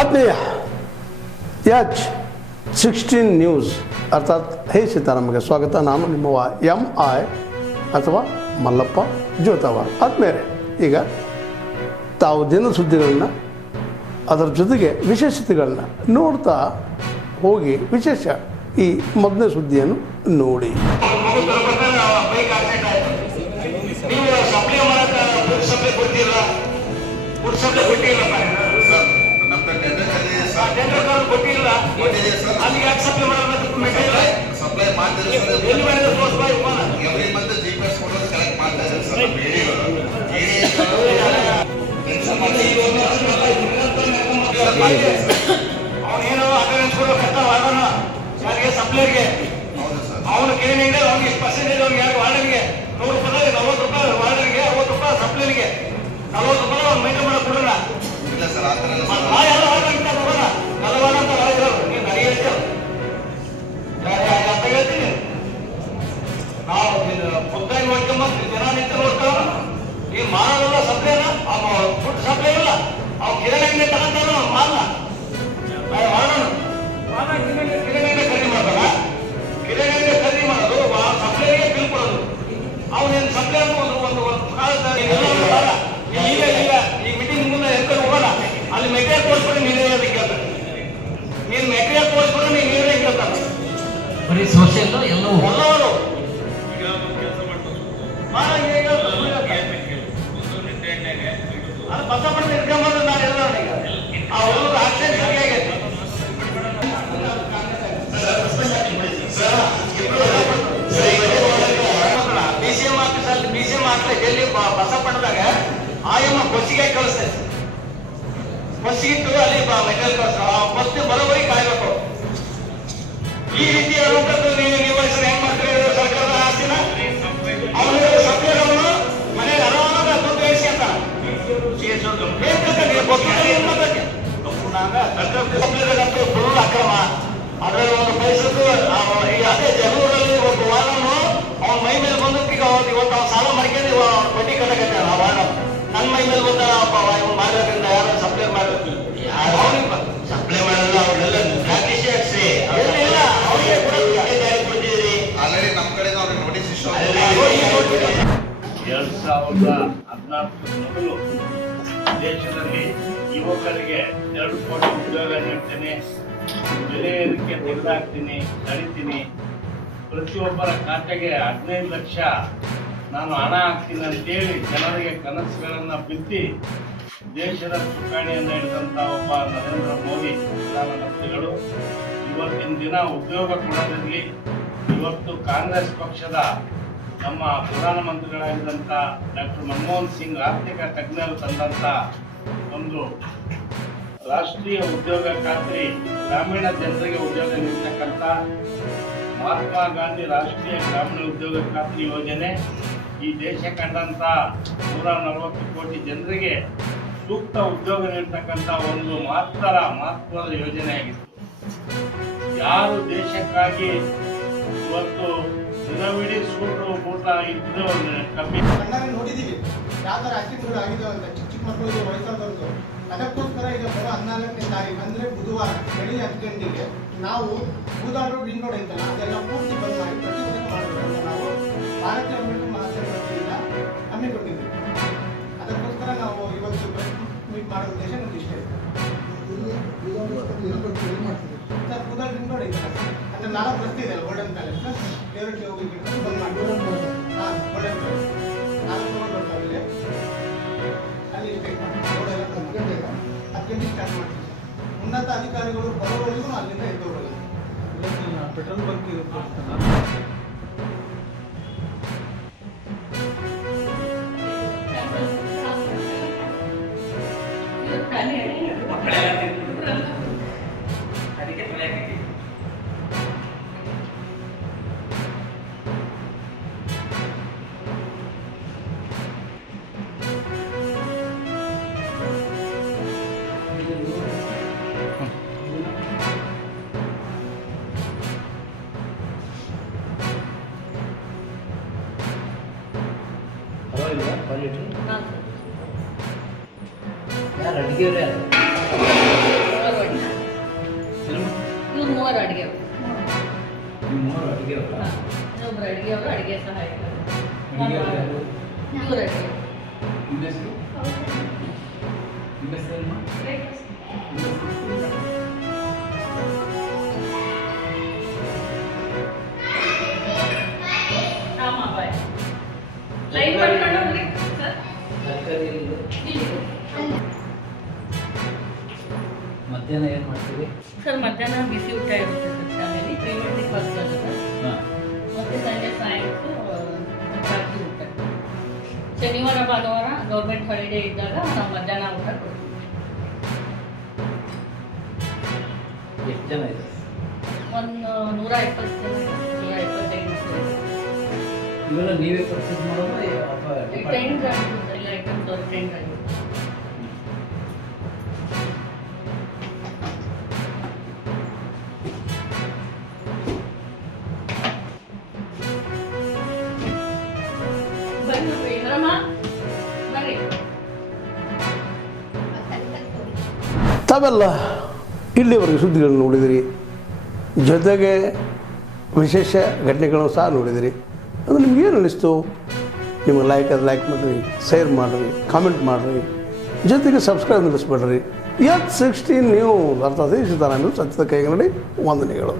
ಆತ್ಮೀಯ H16 news ಅರ್ಥಾತ್ ಹೇ ಸೀತಾರಾಮಗೆ ಸ್ವಾಗತ. ನಾನು ನಿಮ್ಮವ MI ಅಥವಾ ಮಲ್ಲಪ್ಪ ಜೋತಾವಾರ್. ಆದ್ಮೇಲೆ ಈಗ ತಾವು ದಿನ ಸುದ್ದಿಗಳನ್ನ ಅದರ ಜೊತೆಗೆ ವಿಶೇಷತೆಗಳನ್ನ ನೋಡ್ತಾ ಹೋಗಿ ವಿಶೇಷ ಈ ಮೊದಲನೇ ಸುದ್ದಿಯನ್ನು ನೋಡಿ. ಸಪ್ಲೈ ಮಾಡ್ತಾರೆ ಎವ್ರಿ ಮಂತ್ GPS ಕೊಡೋದು ಕಲೆಕ್ಟ್ ಮಾಡ್ತಾ ಇದ್ದಾರೆ ಸರ್. ಅವನೇನೋ ಅಟೆಂಡೆನ್ಸ್ ಕೊಡೋ ಕಷ್ಟ ಮಾಡೋಣ ಯಾರಿಗೆ ಸಪ್ಲೈಗೆ ಅವನು ಕ್ಲೀನಿಂಗ್ ಅವ್ನಿಗೆ ಪರ್ಸೆಂಟೇಜ್ ಅವ್ನಿಗೆ ಯಾರು ವಾರ್ಡನ್ಗೆ 100 ರೂಪಾಯಿ 40 ರೂಪಾಯಿ ವಾರ್ಡನ್ಗೆ 60 ರೂಪಾಯಿ ಸಪ್ಲೈಗೆ 40 ರೂಪಾಯಿ ಅವ್ನು ಮೈಂಟೈನ್ ಮಾಡಕ್ ಕೊಡೋಣ. ಇಲ್ಲ ಸರ್ ಆ ಥರ ಎಲ್ಲ ಹೋಗೋಣ ನಲವಾಡ ಅಂತ ಇರೋರು ನೀವು ನನಗೆ ಹೇಳ್ತೇವೆ ಅಂತ ಹೇಳ್ತೀನಿ. ನಾವು ಮುದ್ದಾಗಿ ನೋಡ್ಕೊಂಬಂದು ಜನ ನಿಂತು ನೋಡ್ತಾವ ಈ ಮಾರೋದಲ್ಲ ಸಪ್ಲೈನ ಫುಡ್ ಸಪ್ಲೈ ಇಲ್ಲ ಅವ್ ಕಿರಣೆ ತಗೊಂತಾನ ಮಾಲ್ ಕಿರಣೆ ಖರೀದಿ ಮಾಡ್ತಾನ. ಕಿರಣೆ ಖರೀದಿ ಮಾಡೋದು ಸಪ್ಲೈಗೆ ಬಿಲ್ ಕೊಡೋದು. ಅವನೇನು ಸಪ್ಲೈ ಒಂದು ಈಗ ಈ ಮೀಟಿಂಗ್ ಮುಂದೆ ಎಂತ ಹೋಗೋಣ ಅಲ್ಲಿ ಮೆಟೀರಿಯಲ್ ತೋರಿಸ್ಕೊಂಡು ನೀವೇ ಅದಕ್ಕೆ ನೀನು ಮೆಟೀರಿಯಲ್ ತೋರಿಸ್ಕೊಂಡು ನೀವೇ ಕೇಳ್ತಾನೆ ಬರೀ ಸೋಷಿಯಲ್ ಎಲ್ಲವೂ ಎಲ್ಲವರು ಅದು ಬಸ ಪಡೆದು ಇಟ್ಕೊಂಬಂದು ನಾನು ಎಲ್ಲ ಈಗ ಆ ಒಂದು ಆಕ್ಷನ್ ಸರಿಯಾಗೈತೆ. BCM ಆಫೀಸಲ್ಲಿ ಎಲ್ಲಿ ಬಸ ಪಡೆದಾಗ ಆಯಮ್ಮ ಬಸ್ಸಿಗೆ ಕಳಿಸ್ತೇನೆ. ಬಸ್ಸಿಗಿಟ್ಟು ಅಲ್ಲಿ ಮೆಟೀರಿಯಲ್ ಕಳಿಸ್ತಾರೆ. ಆ ಬಸ್ ಬರೋವರೆಗೆ ಕಾಯ್ಬೇಕು. ಈ ರೀತಿ ನೀವು ಹೆಸರು ಹೆಂಗ್ ಮಾಡ್ತೀರಿ? ಸರ್ಕಾರದ ಆಸ್ತಿನ ಅವನು ಸಪ್ಲೈಗಳನ್ನು ಮನೆಗೆ ಆರಾಮಾಗ ದುಡ್ಡು ಇಳಿಸ್ಕೊಂತ ಫುಲ್ ಅಕ್ರಮ. ಅದರಲ್ಲಿ ಒಂದು ಪೈಸದ್ದು ಅದೇ ಜಗಳೂರಲ್ಲಿ ಒಂದು ವಾಹನ ಅವನ ಮೈ ಮೇಲೆ ಬಂದಕ್ಕೆ ಇವತ್ತು ಅವ್ನು ಸಾಲ ಮಾಡ್ಕೊಂಡು ಬಡ್ಡಿ ಕಟ್ಟಕತ್ತೆ. ಆ ವಾಹನ ನನ್ನ ಮೈ ಮೇಲೆ ಬಂದ ಮಾಡೋದ್ರಿಂದ ಯಾರು ಸಪ್ಲೈ ಮಾಡೋದು ಸಪ್ಲೈ ಮಾಡಲ್ಲ ಅವರೆಲ್ಲ ಆಲ್ರೆಡಿ ನಮ್ಮ ಕಡೆ ಅವ್ರಿಗೆ ನೋಟಿಸ್ ಇಶ್ಯೂ 2014 ಮೊದಲು ದೇಶದಲ್ಲಿ ಯುವಕರಿಗೆ 2 ಕೋಟಿ ಉದ್ಯೋಗ ನೀಡ್ತೇನೆ, ಬೆಲೆ ಏರಿಕೆ ತೆಗೆದುಹಾಕ್ತೀನಿ, ತಡಿತೀನಿ, ಪ್ರತಿಯೊಬ್ಬರ ಖಾತೆಗೆ 15 ಲಕ್ಷ ನಾನು ಹಣ ಹಾಕ್ತೀನಿ ಅಂತೇಳಿ ಜನರಿಗೆ ಕನಸುಗಳನ್ನು ಬಿತ್ತಿ ದೇಶದ ಚುಕ್ಕಾಣಿಯನ್ನು ಹಿಡಿದಂಥ ಒಬ್ಬ ನರೇಂದ್ರ ಮೋದಿ ಪ್ರಧಾನಮಂತ್ರಿಗಳು ಇವತ್ತಿನ ದಿನ ಉದ್ಯೋಗ ಕೊಡೋದ್ರಲ್ಲಿ ಇವತ್ತು ಕಾಂಗ್ರೆಸ್ ಪಕ್ಷದ ನಮ್ಮ ಪ್ರಧಾನಮಂತ್ರಿಗಳಾಗಿದ್ದಂಥ ಡಾಕ್ಟರ್ ಮನಮೋಹನ್ ಸಿಂಗ್ ಆರ್ಥಿಕ ತಜ್ಞರು ತಂದಂಥ ಒಂದು ರಾಷ್ಟ್ರೀಯ ಉದ್ಯೋಗ ಖಾತ್ರಿ, ಗ್ರಾಮೀಣ ಜನರಿಗೆ ಉದ್ಯೋಗ ನೀಡ್ತಕ್ಕಂಥ ಮಹಾತ್ಮ ಗಾಂಧಿ ರಾಷ್ಟ್ರೀಯ ಗ್ರಾಮೀಣ ಉದ್ಯೋಗ ಖಾತ್ರಿ ಯೋಜನೆ ಈ ದೇಶ ಕಂಡಂಥ 140 ಕೋಟಿ ಜನರಿಗೆ ಸೂಕ್ತ ಉದ್ಯೋಗ ನೀಡ್ತಕ್ಕಂಥ ಒಂದು ಮಹತ್ವದ ಯೋಜನೆಯಾಗಿತ್ತು. ಯಾರು ದೇಶಕ್ಕಾಗಿ ಇವತ್ತು ದಿನವಿಡೀ ಸೂಟು ಊಟ ಇದ್ದು ಕಮ್ಮಿ ನೋಡಿದ್ದೀವಿ ಯಾವ ಥರ ಆಕ್ಸಿಡೆಂಟ್ಗಳು ಆಗಿದ್ದಾವೆ ಅಂತ ಚಿಕ್ಕ ಮಕ್ಕಳಿಗೆ ವಯಸ್ಸಾದವ್ರದ್ದು. ಅದಕ್ಕೋಸ್ಕರ ಈಗ ಬರೋ 14ನೇ ತಾರೀಕು ಅಂದರೆ ಬುಧವಾರ ಬೆಳಿಗ್ಗೆ 10 ಗಂಟೆಗೆ ನಾವು ಬೂದಾಡ್ ರೋಡ್ ರಿಂಗ್ ರೋಡ್ ಐತಲ್ಲ ಅದೆಲ್ಲ ಪೂರ್ತಿ ಬಂದ್ ಮಾಡಿ ಪ್ರತಿಭಟನೆ ಮಾಡಬೇಕು ಅಂತ ನಾವು ಭಾರತೀಯ ಅಂಬೇಡ್ಕರ್ ಮಹಾಸಭೆ ವತಿಯಿಂದ ಹಮ್ಮಿಕೊಂಡಿದ್ದೀವಿ. ಅದಕ್ಕೋಸ್ಕರ ನಾವು ಇವತ್ತು ಮೀಟ್ ಮಾಡೋ ಉದ್ದೇಶ ನಮ್ಗೆ ಇಷ್ಟ ಇದೆ ಸರ್. ಬೂದಾಡ್ ರಿಂಗ್ ರೋಡ್ ಐತಲ್ಲ ಅಂದರೆ 4 ರಸ್ತೆ ಇದೆ, ಗೋಲ್ಡನ್ ಪ್ಯಾಲೇಸ್ ಫೇವ್ರೇಟ್ ಹೋಗಿ ಬಂದ್ ಮಾಡಿ ಹಾಂ ಗೋಲ್ಡನ್ ಪ್ಯಾಲೇಸ್ 4 ರೋಡ್ ಬರ್ತಾವಿಲ್ಲ ಅಲ್ಲಿ ಸ್ಟೇಟ್ ಮಾಡಿ ರೋಡೆಲ್ಲ 10 ಗಂಟೆಗೆ ಸ್ಟಾರ್ಟ್ ಮಾಡ್ತೀವಿ. ಉನ್ನತ ಅಧಿಕಾರಿಗಳು ಬರೋವರೆಗೂ ಅಲ್ಲಿಂದ ಎದ್ದು ಹೋಗಲ್ಲ. ಪೆಟ್ರೋಲ್ ಬಂಕ್ ಯಾರು ಅಡುಗೆ ಅವರು ಅಡುಗೆ ಸಹಾಯಕರು. ಅಡುಗೆ ಯಾರು? ಇವ್ರು ಅಡುಗೆ. ನಿಮ್ಮ ಹೆಸರು? ನಿಮ್ಮ ಹೆಸರೇನು? ಆಮ ಬಾಯ್. ಲೈನ್ ಮಾಡ್ಕೊಂಡು ಹೋಗ್ರಿ ಸರ್. ತರಕಾರಿ ಎಲ್ಲಿದೆ? ಇಲ್ಲಿ. ಮಧ್ಯಾಹ್ನ ಏನು ಮಾಡ್ತೀವಿ? ಸರ್ ಮಧ್ಯಾಹ್ನ ಬಿಸಿ ಊಟ ಇರುತ್ತೆ ಸರ್ ಶಾಲೆಯಲ್ಲಿ ಪ್ರೀ ಫಸ್ಟ್ ಆಗುತ್ತೆ. ಹಾಂ. ಮತ್ತು ಸಂಜೆ ಸಾಯಂಕಾಲ ರಾತ್ರಿ ಊಟ. ಶನಿವಾರ ಭಾನುವಾರ ಗೌರ್ಮೆಂಟ್ ಹಾಲಿಡೇ ಇದ್ದಾಗ ನಾವು ಮಧ್ಯಾಹ್ನ ಊಟ ಕೊಡ್ತೀವಿ. ಎಷ್ಟು ಜನ ಇದೆ? ಒಂದು 120 ಜನ, 125 ಜನ. ಇವೆಲ್ಲ ನೀವೇ ಪರ್ಚೇಸ್ ಮಾಡೋದು ಅಥವಾ ಟ್ರೆಂಡ್ ಆಗಿರುತ್ತೆ ಎಲ್ಲ ಐಟಮ್ಸ್ ಅವ್ರು ಟ್ರೆಂಡ್ ಆಗಿರುತ್ತೆ. ಬರ್ರಿ ಇಂದ್ರಮ್ಮ, ಬರ್ರಿ. ತಾವೆಲ್ಲ ಇಲ್ಲಿವರೆಗೆ ಸುದ್ದಿಗಳನ್ನು ನೋಡಿದಿರಿ, ಜೊತೆಗೆ ವಿಶೇಷ ಘಟನೆಗಳನ್ನು ಸಹ ನೋಡಿದಿರಿ. ಅದು ನಿಮ್ಗೇನು ಅನ್ನಿಸ್ತು? ನಿಮಗೆ ಲೈಕ್ ಮಾಡಿರಿ, ಶೇರ್ ಮಾಡಿರಿ, ಕಾಮೆಂಟ್ ಮಾಡಿರಿ, ಜೊತೆಗೆ ಸಬ್ಸ್ಕ್ರೈಬ್ ನಿಲ್ಲಿಸ್ಬೇಡ್ರಿ. H16 ನ್ಯೂಸ್ ಅರ್ಥಾತ್ ಸೀತಾರಾಮ್ ನ್ಯೂಸ್ ಸತ್ಯದ ಕೈಗನ್ನಡಿ ವಂದನೆಗಳು.